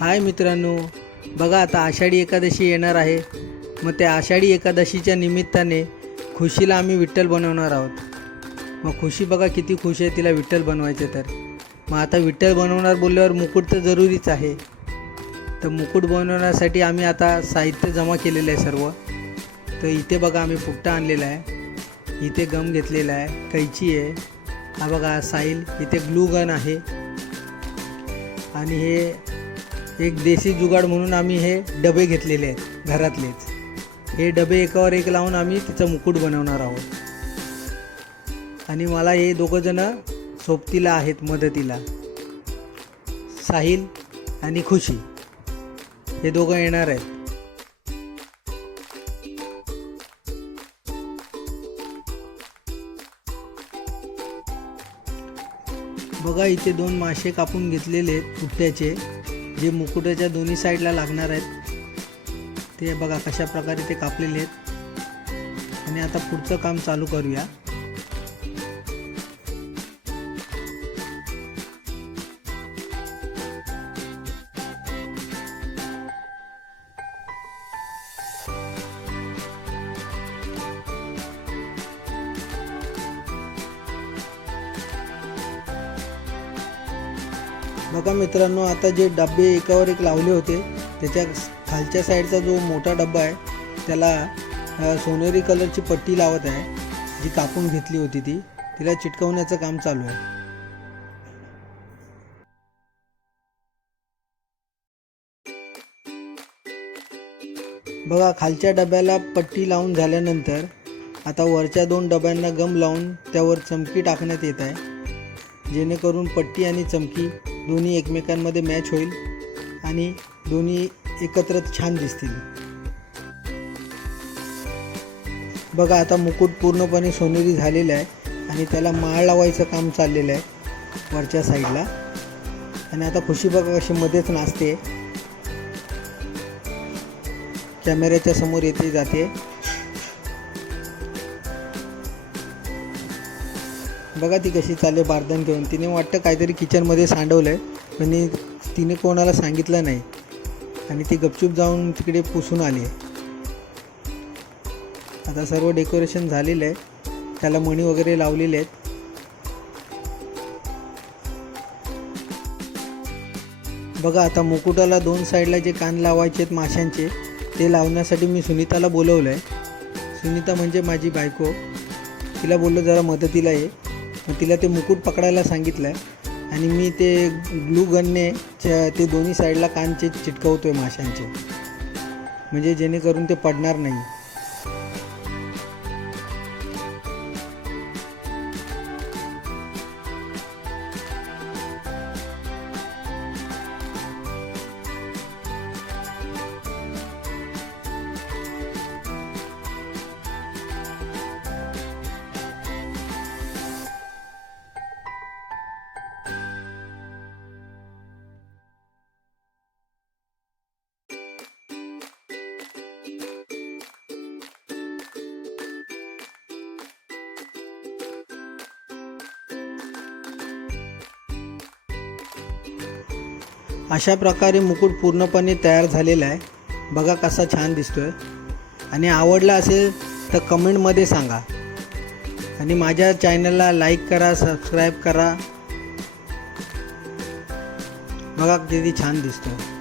हाय मित्रांनो, बघा आता आषाढी एकादशी येणार आहे. मग त्या आषाढी एकादशीच्या निमित्ताने खुशीला आम्ही विठ्ठल बनवणार आहोत. मग खुशी बघा किती खुश आहे, तिला विठ्ठल बनवायचे. तर मग आता विठ्ठल बनवणार बोलल्यावर मुकुट तर जरुरीच आहे. तर मुकुट बनवण्यासाठी आम्ही आता साहित्य जमा केलेलं आहे सर्व. तर इथे बघा आम्ही फुकटा आणलेला आहे, इथे गम घेतलेला आहे, कैची आहे, हा बघा साईल, इथे ग्लू गन आहे आणि हे एक देशी जुगाड म्हणून आम्ही हे डबे घेतलेले आहेत घरातलेच. हे डबे एकावर एक लावून आम्ही तिचं मुकुट बनवणार आहोत. आणि मला हे दोघंजणं सोबतीला आहेत मदतीला, साहिल आणि खुशी, हे दोघं येणार आहेत. बघा इथे 2 मासे कापून घेतलेले आहेत पुट्ट्याचे, जे मुकुटाच्या दोन्ही साईडला लागणार आहेत. ते बघा कशा प्रकारे ते कापलेले आहेत. आणि आता पुढचं काम चालू करूया. बघा मित्रांनो, आता जे डबे एकावर एक लावले होते त्याच्या खालच्या साईडचा जो मोठा डब्बा आहे त्याला सोनेरी कलरची पट्टी लावत आहे, जी कापून घेतली होती तिला चिटकवण्याचं काम चालू आहे. बघा खालच्या डब्याला पट्टी लावून झाल्यानंतर आता वरच्या 2 डब्यांना गम लावून त्यावर चमकी टाकण्यात येत आहे, जेणेकरून पट्टी आणि चमकी दोन्ही एकमेकांमध्ये मॅच होईल आणि दोन्ही एकत्र छान दिसतील. बघा आता मुकुट पूर्णपणे सोनेरी झालेला आहे आणि त्याला माळ लावायचं काम चाललेलं आहे वरच्या साईडला. आणि आता खुशी बघा कशी मध्येच नाचते, कॅमेऱ्याच्या समोर येते जाते. बघा ती कशी चालले बारदान घेऊन. तिने वाटतं काहीतरी किचनमध्ये सांडवलं आहे, पण तिने कोणाला सांगितलं नाही आणि ती गपचूप जाऊन तिकडे पुसून आली आहे. आता सर्व डेकोरेशन झालेलं आहे, त्याला मणी वगैरे लावलेले आहेत. बघा आता मुकुटाला 2 साईडला जे कान लावायचे आहेत माशांचे, ते लावण्यासाठी मी सुनीताला बोलवलं आहे. सुनीता म्हणजे माझी बायको. तिला बोललो जरा मदतीला ये. मग तिला ते मुकुट पकडायला सांगितलं आहे आणि मी ते ग्लू गनने ते दोन्ही साईडला कानचे चिटकवतो आहे माशांचे, म्हणजे जेणेकरून ते पडणार नाही. अशा प्रकारे मुकुट पूर्णपणे तयार झालेला आहे. बघा कसा छान दिसतोय. आणि आवडला असेल तर कमेंटमध्ये सांगा आणि माझ्या चॅनलला लाईक करा, सबस्क्राईब करा. बघा किती छान दिसतोय.